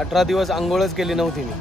अठरा दिवस आंघोळच केली नव्हती मी.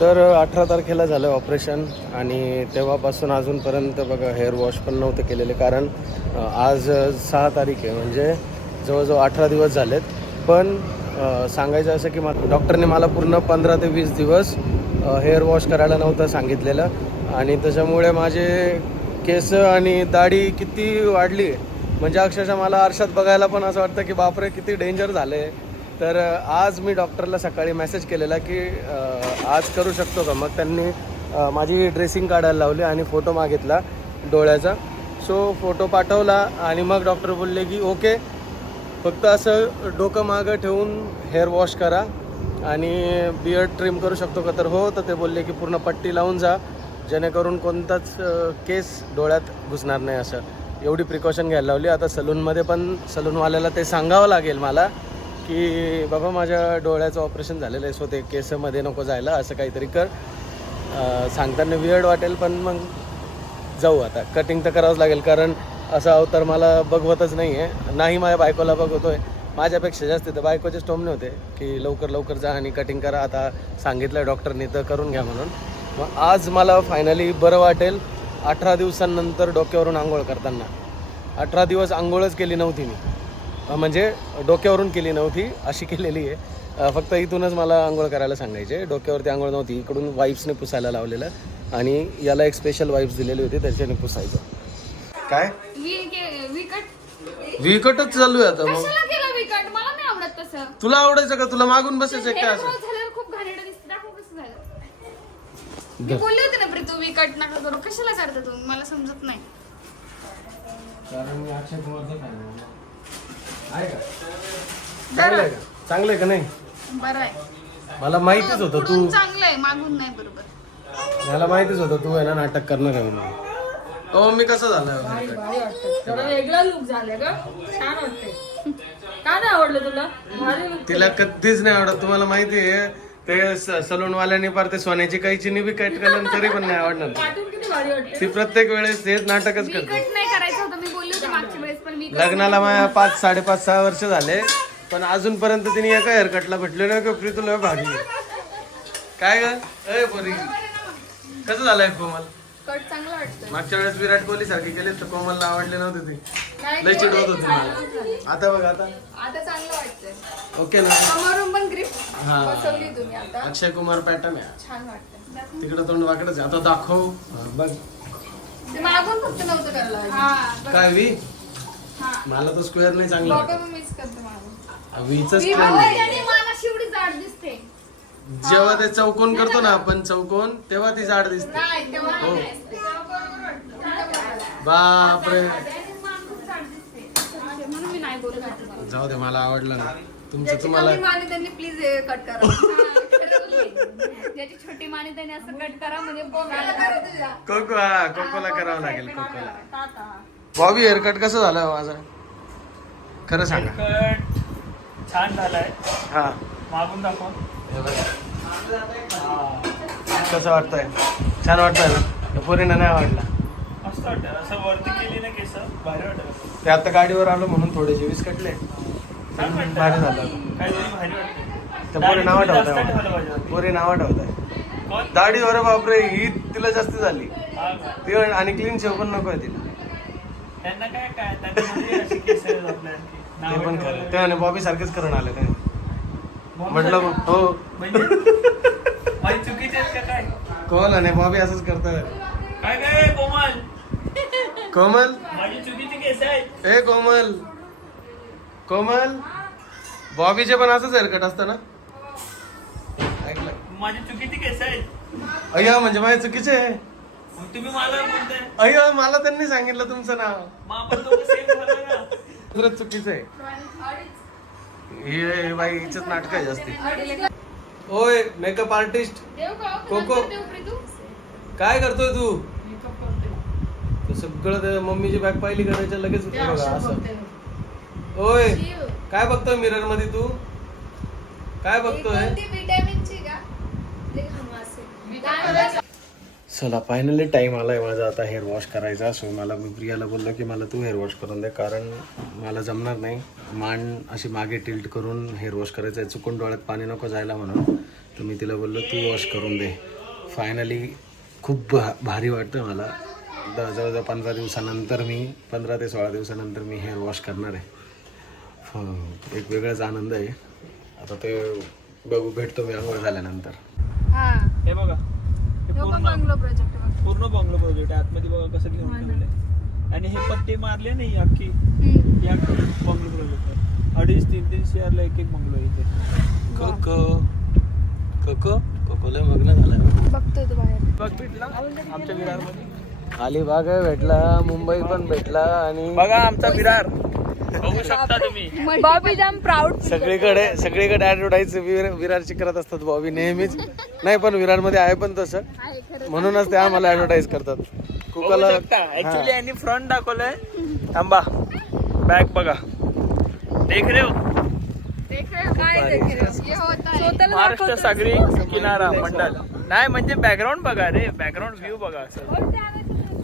तर अठरा तारखेला झालं ऑपरेशन आणि तेव्हापासून अजूनपर्यंत बघा हेअर वॉश पण नव्हते केलेले. कारण आज सहा तारीख आहे. म्हणजे जवळजवळ अठरा दिवस झालेत. पण सांगायचं असं की मा डॉक्टरने मला पूर्ण पंधरा ते वीस दिवस हेअर वॉश करायला नव्हतं सांगितलेलं. आणि त्याच्यामुळे माझे केस आणि दाढी किती वाढली. म्हणजे अक्षरशः मला आरशात बघायला पण असं वाटतं की बापरे किती डेंजर झाले. तर आज मी डॉक्टरला सकाळी मेसेज केलेला की आज करू शकतो का? मग त्यांनी माझी ड्रेसिंग काढायला लावली आणि फोटो मागितला डोळ्याचा. सो फोटो पाठवला आणि मग डॉक्टर बोलले की ओके फक्त असं डोकं मागं ठेवून हेअर वॉश करा आणि बियर्ड ट्रिम करू शकतो का? तर हो तर ते बोलले की पूर्ण पट्टी लावून जा जेणेकरून कोणताच केस डोळ्यात घुसणार नाही असं. एवढी प्रिकॉशन घ्यायला लावली. आता सलूनमध्ये पण सलूनवाल्याला ते सांगावं लागेल मला. की बाबा माझ्या डोळ्याचं ऑपरेशन झालेलं आहे सो ते केसमध्ये नको जायला असं काहीतरी कर. सांगताना वियर्ड वाटेल पण मग जाऊ आता. कटिंग तर करावंच लागेल कारण असा अवतार मला बघवतच नाही आहे नाही माझ्या बायकोला बघवतोय. माझ्यापेक्षा जास्त तर बायकोचे टोमणे होते की लवकर लवकर जा आणि कटिंग करा. आता सांगितलं डॉक्टरनी तर करून घ्या म्हणून. मग आज मला फायनली बरं वाटेल अठरा दिवसांनंतर डोक्यावरून आंघोळ करताना. अठरा दिवस आंघोळच केली नव्हती मी. म्हणजे डोक्यावरून केली नव्हती अशी केलेली आहे. फक्त इथूनच मला आंघोळ करायला सांगायचे. डोक्यावरती आंघोळ नव्हती इकडून वाईप्सने पुसायला लावलेलं. आणि याला एक स्पेशल वाईप्स दिलेली होती त्याच्याने पुसायचं. काय? विकटच चालू आहे आता मग. कशाला केलं विकट मला नाही आवडत तसं. तुला आवडायचं का? तुला मागून बसायचं हे काय असं. रोज झाल्यावर खूप घाणेरडं दिसतं. दाखव कसं झालं. मी बोलले होते ना प्रीतू विकट नका करू. कशाला करता तुम्ही मला समजत नाही. कारण मी अक्षय कुमारचं fan आहे. का? चांगलं आहे का? चांगलं आहे का नाही? बरं आहे. मला माहितीच होतं तू पुढून चांगलं आहे मागून नाही बरोबर. मला माहितीच होतं तू आहे ना नाटक करणार आहे म्हणून. ओ मी कसं झालं? थोडा वेगळा लुक झालाय का छान वाटते का नाही आवडलं तुला? भारी look तिला कधीच नाही आवडत. तुम्हाला माहिती आहे ते सलून वाल्याने पार ते सोन्याची कैचीनी बी कट केलं तरी पण नाही आवडणार. कार्टून किती भारी वाटते ती प्रत्येक वेळेस तेच नाटकच करते. विकट नाही करायचं होतं मी बोलले होते मागच्या वेळेस पण विकट लग्नाला माझ्या पाच साडेपाच सहा वर्ष झाले पण अजूनपर्यंत तिने एका हेअरकटला भेटले नाही का प्रीतुला भारी आहे. काय ग? ए पोरी. कसं झालंय कोमल कट चांगलं वाटतं मागच्या वेळेस विराट कोहली सारखी केली तर कोमलला आवडले नव्हते ती. लय चिडवत होती. मला आता बघ आता. आता चांगलं वाटतंय. ओके ना. समोरून पण ग्रिप हा. बसवली तुम्ही आता. अक्षय कुमार पॅटर्न आहे. छान वाटतं तिकडं तोंड वाकडच आहे. आता दाखव. हा, बघ. ते मागून फक्त नव्हतं करायला काय वी? मला तर स्क्वेअर नाही चांगलं मिस करते मागून. वीच मी बोलले आणि मानाशी एवढी जाड दिसते. जेव्हा ते चौकोन करतो ना आपण चौकोन तेव्हा ती जाड दिसते. नाही तेव्हा हो. बापरे. म्हणून मी नाही बोलत आहे तुम्हाला. जाऊ दे मला आवडलं ना. तुमचं तुम्हाला कमी माने त्यांनी प्लीज कट करा. ज्याची छोटी माने त्यांनी असं कट करा म्हणजे कोको हा कोकोला करावं लागेल कोकोला. बॉबी हेअरकट कसं झालं माझं खरं सांगा. कट छान झालाय. हा. मागून दाखव. हे. कसं वाटतंय? छान वाटतंय ना? पोरीनं नाही आवडला. मस्त वाटतं असं वरती केली ना केस भारी वाटत ते आता गाडीवर आलो म्हणून थोडेसे वीस कटले. छान वाटतं भारी झालं. तर पोरी नाव ठेवताय. पोरी नाव ठेवताय दाढी वर बापरे ही तिला जास्त झाली? ती आणि क्लीन शेव पण नको आहे तिला. त्यांना काय काय. ते पण. खरं ते बॉबी सारखेच करून आलं काय म्हटलं मग, हो. म्हणजे माझी चुकीची आहेत का काय? कोमल आणि बॉबी असंच काय काय कोमल? कोमल? माझी चुकीची केस आहेत. ए कोमल. कोमल? बॉबीचे पण असंच हेअरकट असतं ना? ऐकलं माझी चुकीची केस आहेत. अय्या म्हणजे माझे चुकीचे आहे. मग तुम्ही मला बोलताय. अय्या मला त्यांनी सांगितलं तुमचं नाव. मग आपण दोघं सेम झालं ना. खरंच चुकीचं आहे. हे बाई हिचंच नाटक आहे जास्ती. होय मेकअप आर्टिस्ट देव का कोको. काय करतोय तू? मेकअप करते ते सगळं मम्मीची बॅग पाहिली का? त्याच्या लगेच बघा असं. शिव. काय बघतोय मिररमध्ये तू? काय बघतोय विटॅमिनची का लई घाम असेल. मी काय करायचं? चला फायनली टाइम आलाय माझा. आता हेअर वॉश करायचा. सो मला मी प्रियाला बोललो की मला तू हेअर वॉश करून दे. कारण मला जमणार नाही. मान अशी मागे टिल्ट करून हेअर वॉश करायचं आहे. चुकून डोळ्यात पाणी नको जायला म्हणून. तर मी तिला बोललो तू वॉश करून दे. फायनली खूप भा भारी वाटतं मला. द जवळजवळ पंधरा दिवसानंतर मी पंधरा ते सोळा दिवसानंतर मी हेअर वॉश करणार आहे. एक वेगळाच आनंद आहे. आता ते बघू भेटतो मी आंघोळ झाल्यानंतर. हा. हे बघा. ह्यो पण पूर्ण बंगलो प्रोजेक्ट बघ. पूर्ण बंगलो प्रोजेक्ट आहे. आतमध्ये बघा कसं घेऊन ठेवलंय. आणि हे पट्टे मारले नाही अख्खी? हम्म. ही अख्खी बंगलो प्रोजेक्ट आहे. अडीच तीन तीन शेअरला एक एक बंगलो आहे इथे. कोको कोको कोकोला मग्न झालं बघतोय तू बाहेर. बघ भेटला? आमच्या विरारमध्ये? अलिबाग भेटला. मुंबई पण भेटला आणि बघा आमचा विरार. बघू शकता तुम्ही. बॉबी जाम प्राऊड सगळीकडे सगळीकडे ऍडव्हर्टाईज विरारची करत असतात बॉबी नेहमीच. नाही पण विरारमध्ये आहे पण तसं. म्हणूनच ते आम्हाला ऍडव्हर्टाईज करतात. कुकाला ऍक्च्युली यांनी फ्रंट दाखवलंय. थांबा. बॅग बघा. देख रे हो. देख रहे हो काय देख रहे हो? ये होता है महाराष्ट्र सागरी किनारा मंडल नाही म्हणजे बॅकग्राऊंड बघा रे. बॅकग्राऊंड व्ह्यू बघा असं.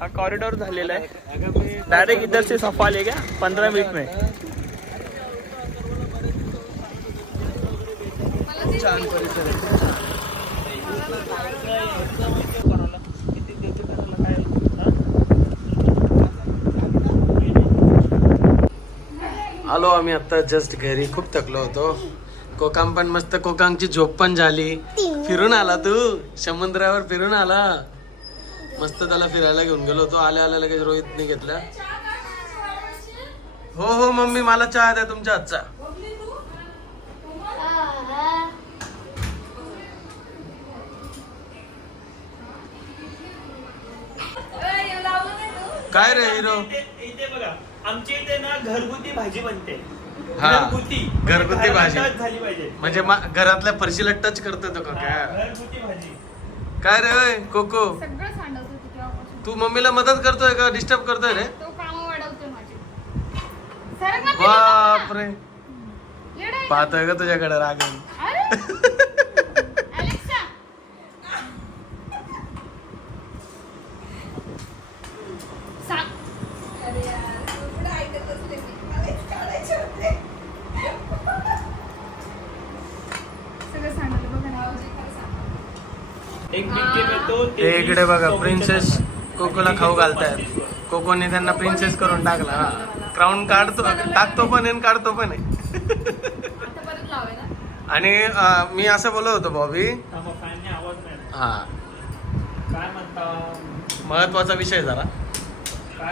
हा कॉरिडॉर झालेला आहे. डायरेक्ट इधर से सफा ले गया पंधरा मिनिट में छान परिसर आलो आम्ही आता जस्ट घरी. खूप थकलो होतो. कोकाम पण मस्त. कोकांगची झोप पण झाली. फिरून आला तू? समुद्रावर फिरून आला? मस्त त्याला फिरायला घेऊन गेलो होतो. आल्या आल्या लगेच रोहितने घेतला हो हो मम्मी मला चहा द्या तुमच्या हातचा. काय रे हिरो? इथे बघा आमच्या इथे ना घरगुती भाजी बनते. हा. घरगुती. घरगुती म्हणजे भाजी. झाली पाहिजे. म्हणजे मा- घरातल्या फरशीला टच करतोय तो का काय? घरगुती भाजी. काय रे ओय, कोको? सगळं तू मम्मीला मदत करतोय का? डिस्टर्ब करतोय रे. तो काम वाढवतोय माझे. सरक ना तिला बापरे. बाबा. येडा आहे. पाहतोय का तुझ्याकडे राग अरे. अलेक्सा. सांग. सगळं सांगितलं बघा ना. एक बिक्की में तो ते इकडे बघा प्रिन्सेस कोकोला खाऊ घालतायत. कोकोने त्यांना प्रिन्सेस करून टाकला हा. क्राऊन काढतो टाकतो पण आहे आणि काढतो पण आहे. आणि मी असं बोलत होतो बॉबी हा. काय म्हणता महत्त्वाचा विषय जरा.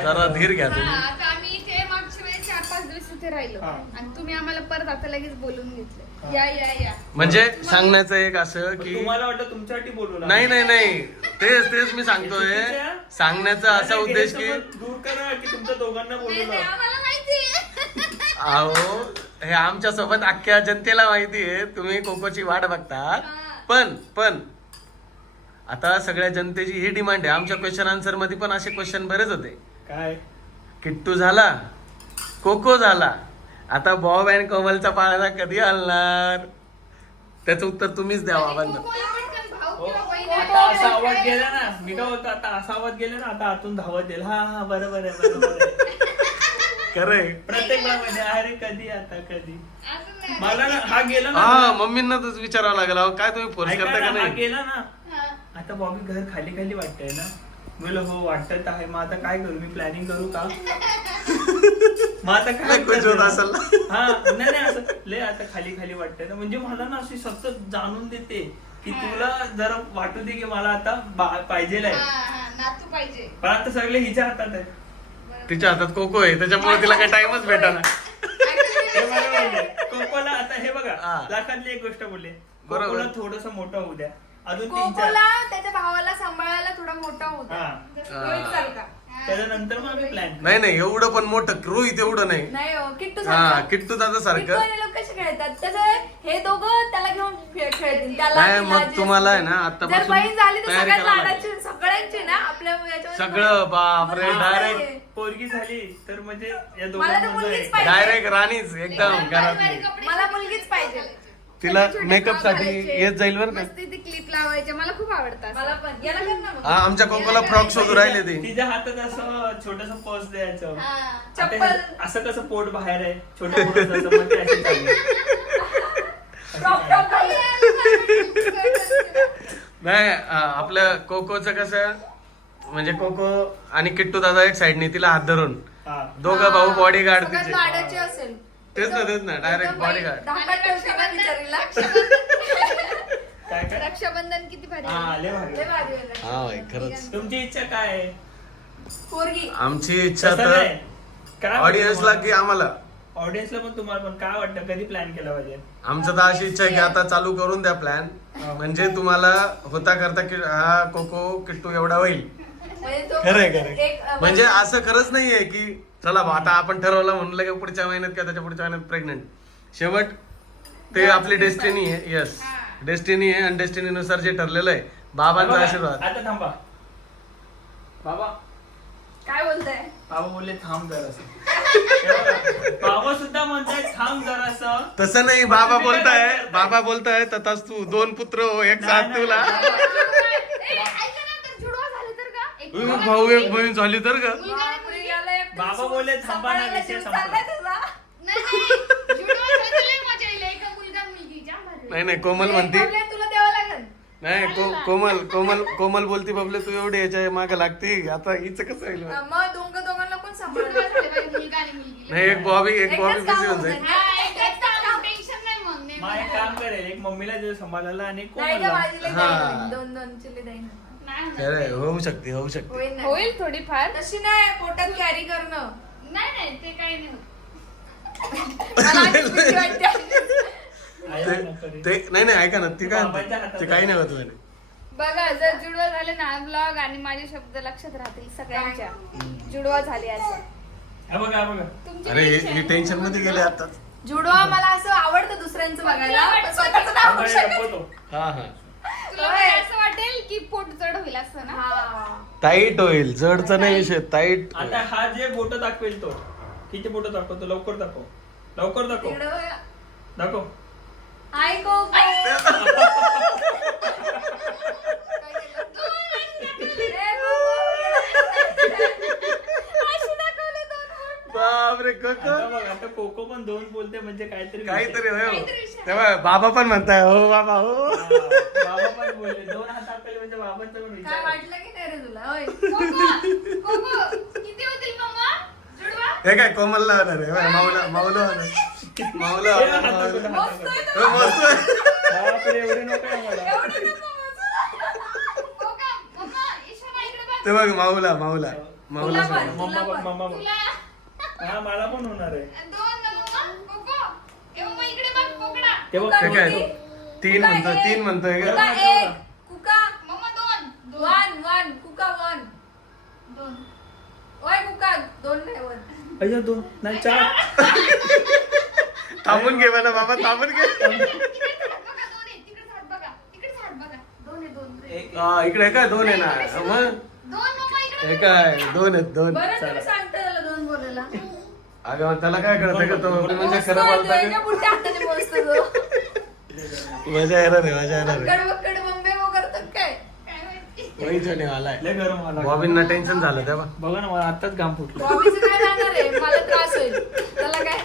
जरा? धीर घ्या तुम्ही. हा, आता आम्ही इथे मागच्या वेळेस चार पाच दिवस इथे राहिलो. आणि तुम्ही आम्हाला परत आता लगेच बोलून घेतलं. या या या. म्हणजे सांगण्याचं एक असं की तुम्हाला वाटलं तुमच्यासाठी बोलू. नाही नाही नाही. तेच तेच मी सांगतोय. सांगण्याचा असा उद्देश की दूर करा की तुमच्या दोघांना नाही, बोलवलं नाही, आम्हाला माहिती अहो हे आमच्यासोबत अख्ख्या जनतेला माहिती आहे. तुम्ही कोकोची वाट बघता. पण पण आता सगळ्या जनतेची ही डिमांड आहे. आमच्या क्वेश्चन आन्सरमध्ये पण असे क्वेश्चन बरेच होते. काय? किट्टू झाला कोको झाला आता बॉब अँड कमलचा पाळणा कधी आणणार त्याचं उत्तर तुम्हीच द्या बाबांना. हो, आता आवाज गेला ना. मी काय होतो आता असा आवाज गेला ना आता आतून धावत येईल. हा हा बरोबर आहे बरोबर आहे. खरंय. प्रत्येक अरे कधी आता कधी. मला ना हा गेला ना. हा मम्मींना तूच विचारावं लागेल. अहो, काय तुम्ही फोर्स ऐका करता का ना, हा नाही गेला ना. आता बॉबी घर खाली खाली वाटतंय ना. बोल हो वाटत आहे. मग आता काय करू? मी प्लॅनिंग करू का? मग आता काय लय खुश होत असेल ना. हा नाही नाही असं लय आता खाली खाली वाटतंय ना. म्हणजे मला ना अशी सतत जाणून देते की तुला जरा वाटू दे की मला आता बा- पाहिजे हा, आहे हा, नातू पाहिजे. पण आता सगळे हिच्या हातात आहे तिच्या हातात कोको आहे त्याच्यामुळे तिला काही टाइमच भेटाना. हे. बरोबर आहे. कोकोला आता हे बघा हा. लाखातली एक गोष्ट बोलले. बरोबर. कोकोला थोडस मोठं होऊ द्या. अजून तीन चार. कोकोला त्याच्या भावाला सांभाळायला थोडा मोठा होता हा. त्याच्यानंतर मग आम्ही प्लॅन नाही नाही एवढं पण मोठं रोहित एवढं नाही नाही हो, किट्टू हा सारखं. किट्टू दादा किट्टू सारखं आणि लोक कसे खेळतात तसं हे दोघं त्याला घेऊन खेळ- खेळतील त्याला नाही, तिला मग जे तुम्हाला आहे. ना जर बहीण झाली तर तयारी सगळ्यात करावं लागेल. लाडाची सगळ्यांची ना आपल्या याच्यामध्ये सगळं बापरे मला डायरेक्ट. पोरगी झाली तर म्हणजे या मला तर दोघांमधलं मुलगीच एक. पाहिजे. डायरेक्ट राणीच एकदम घरातली मला मुलगीच पाहिजे तिला मेकअपसाठी येत जाईल बरं का? मस्त ती क्लिप लावायचे मला खूप आवडतात मला पण. याला कर ना मग. हा आमच्या कोकोला फ्रॉक शोधून राहिले ते. तिच्या हातात असं छोटस पर्स द्यायचं. आता चप्पल. हे- असं कसं पोट बाहेर आहे छोटं पोट असं मग ते अशी चालली. क्रॉप टॉप नाही आ, आपलं कोकोचं कसं म्हणजे कोको आणि किट्टू दादा एक साईडने तिला हात धरून. हा. दोघं भाऊ बॉडी गार्ड सगळ्यात तिचे. लाडाची असेल. तेच ना तेच ना डायरेक्ट बॉडी गार्ड काय काय? रक्षाबंधन किती भारी आहे. हा लय भारी लय भारी होईल. हा भाई खरंच. तुमची इच्छा काय आहे? पोरगी. आमची इच्छा तर. काय ऑडियन्सला की आम्हाला. ऑडियन्सला पण तुम्हाला पण काय वाटतं? कधी प्लॅन केला पाहिजे? आमचं तर अशी इच्छा आहे की आता चालू करून द्या प्लॅन म्हणजे तुम्हाला होता करता की हा कोको किट्टू एवढा होईल. खरंय खरंय एक अं, म्हणजे असं खरंच नाहीये की चला बा आता आपण ठरवलं म्हणलं की पुढच्या महिन्यात किंवा त्याच्या पुढच्या महिन्यात प्रेग्नेंट शेवट ते आपली डेस्टिनी आहे येस डेस्टिनी आहे आणि डेस्टिनी नुसार जे ठरलेलं आहे बाबांचा आशीर्वाद. आता थांबा. बाबा. काय बोलताय? बाबा बोलले थांब जरासं. बाबा सुद्धा म्हणताय थांब जरासं. तसं नाही बाबा बोलताय बाबा बोलताय तथाच तू दोन पुत्र हो एक साथ तुला ए, ऐका ना, तर जुडवा झाले मुलगा भाऊ एक बहीण झाली तर का बाबा बोलले थांबा ना, विषय संपला. नाही, नाही, आहे. कोमल म्हणती एक आपल्या तुला द्यावं लागेल नाही को- कोमल कोमल कोमल बोलती बाबले तू एवढी याच्या मागे लागते आता हिचं कसं मग मुलगी. नाही एक बॉबी एक बॉबी बिझी होऊन जाईल. हा, काम, टेन्शन नाही मग नेहमी. मग एक काम करेल एक मम्मीला सांभाळायला आणि कोमलला. हा. दोन दोन चिल्ली खरंय, होऊ शकते होऊ शकते होईल ना होईल थोडीफार तशी नाही पोटात कॅरी करणं नाही नाही ते काही नाही होत. मला आधीच भीती वाटते. आहे ना ते नाही नाही ऐका ना ती काय म्हणते? ते काही नाही होत म्हणे बघा जर जुडवा झाले ना ब्लॉग आणि माझे शब्द लक्षात राहतील सगळ्यांच्या जुडवा झाले असं हा बघा हा बघा तुमची अरे. ही टेन्शनमध्ये गेले आता जुडवा मला असं आवडतं दुसऱ्यांचं बघायला पण स्वतःचं नाही आवडू बाबा शकत. लपवतो. हा हा असं वाटेल की पोट जड होईल असं ना? हा. टाईट होईल जडचा नाही विषय टाईट आता हा जे बोट दाखवेल तो किती बोट दाखवतो? लवकर दाखव. लवकर दाखव. दाखव. हाय बापरे कोको आता कोको पण दोन बोलते म्हणजे काहीतरी. काहीतरी होय हो. तेव्हा बाबा पण म्हणताय हो बाबा हो हा, बाबा पण बोलले दोन हात दाखवले म्हणजे बाबांचा पण काय विचार आहे. वाटलं की नाही रे तुला होय कोको, कोको, किती होतील मम्मा जुडवा हे काय कोमलला होणार आहे होय, माऊला माऊला होणार माऊला हे होणार, माऊला. दाखव, हात दाखव. हो, मस्त आहे. बापरे एवढे नको आहे मला कोका, मम्मा, ईश्वरा इकडे बघ. ते बघ माऊला माऊला माऊला तुला पण. सांग. मम्मा तुला हा मला पण होणार आहे. दोन ना मम्मा, कोको. ए, मम्मा, इकडे बघ, कोकडा. ते काय? तीन म्हणतोय. तीन म्हणतोय कुका एक. कुका मम्मा, दोन. दोन. वन वन कुका वन. दोन. ओय कुका दोन नाही वन. अय्या दोन. नाही चार. थांबून घे मला बाबा थांबून घे. हा, इकडे काय दोन आहे ना मग? दोन मम्मा इकडे हे काय? दोन आहेत दोन. बरं तुम्ही त्याला अगं त्याला काय कळतं का तो? म्हणजे खरं तो, बोलता एका पुढच्या हाताने मोजतो तो मजा येणार आहे मजा येणार आहे. अक्कड बक्कड बंबे वो करतात काय? काय माहिती वहीच होणे वाला आहे लय गरम व्हायला लागलं. बॉबींना टेन्शन झालं तेव्हा. बघा ना मला आताच घाम फुटलं. बॉबीचं काय जाणार आहे? मला त्रास होईल. त्याला काय?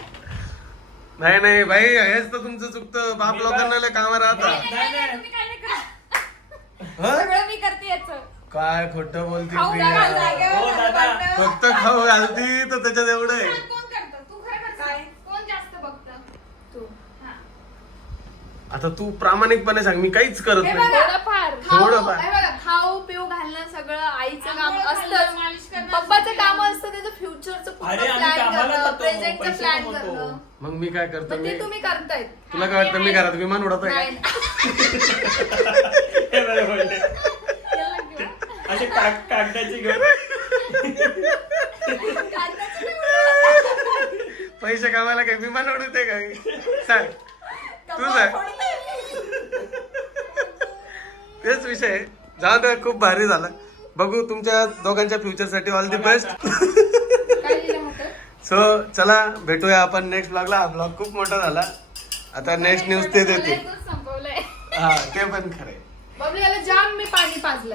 नाही नाही भाई हेच तर तुमचं चुकतं. बाप लोकांना लय कामा राहता नाही नाही तुम्ही काय नाही करा हं? सगळं मी करते याचं. काय खोटं बोलती खाऊ प्रिया नका जागेवर हो, दादा. फक्त खाऊ घालती तर त्याच्यात एवढं आहे कोण करतं तू खरं कर काय? कोण जास्त बघतं तू. हा. आता तू प्रामाणिकपणे सांग मी काहीच करत हे नाही बघा. थोडंफार खाऊ थोडंफार. हे बघा खाऊ पिऊ घालणं सगळं आईचं काम आंघोळ घालणं, मालिश असतं करणं, पप्पाचं सगळं. काम असतं त्याचं फ्युचरचं पूर्ण अरे, आम्ही प्लॅन कामाला करणं जातो, प्रेझेंटचं पैसे प्लॅन कमवतो. करणं मग मी काय करतो पण मी ते तुम्ही करतायत तुला काय वाटतं मी घरात विमान उडवतोय नाही हे बरं बोलले. पैसे कामाला काय? विमान उडवते का? सांग. तू सांग. तेच विषय. झालं जाऊ दे खूप भारी झाला. बघू तुमच्या दोघांच्या फ्युचरसाठी ऑल दी बेस्ट सो चला भेटूया आपण नेक्स्ट ब्लॉगला हा ब्लॉग खूप मोठा झाला. आता नेक्स्ट न्यूज ते देते. हा ते पण खरंय. जाम मी पाणी पाजलं.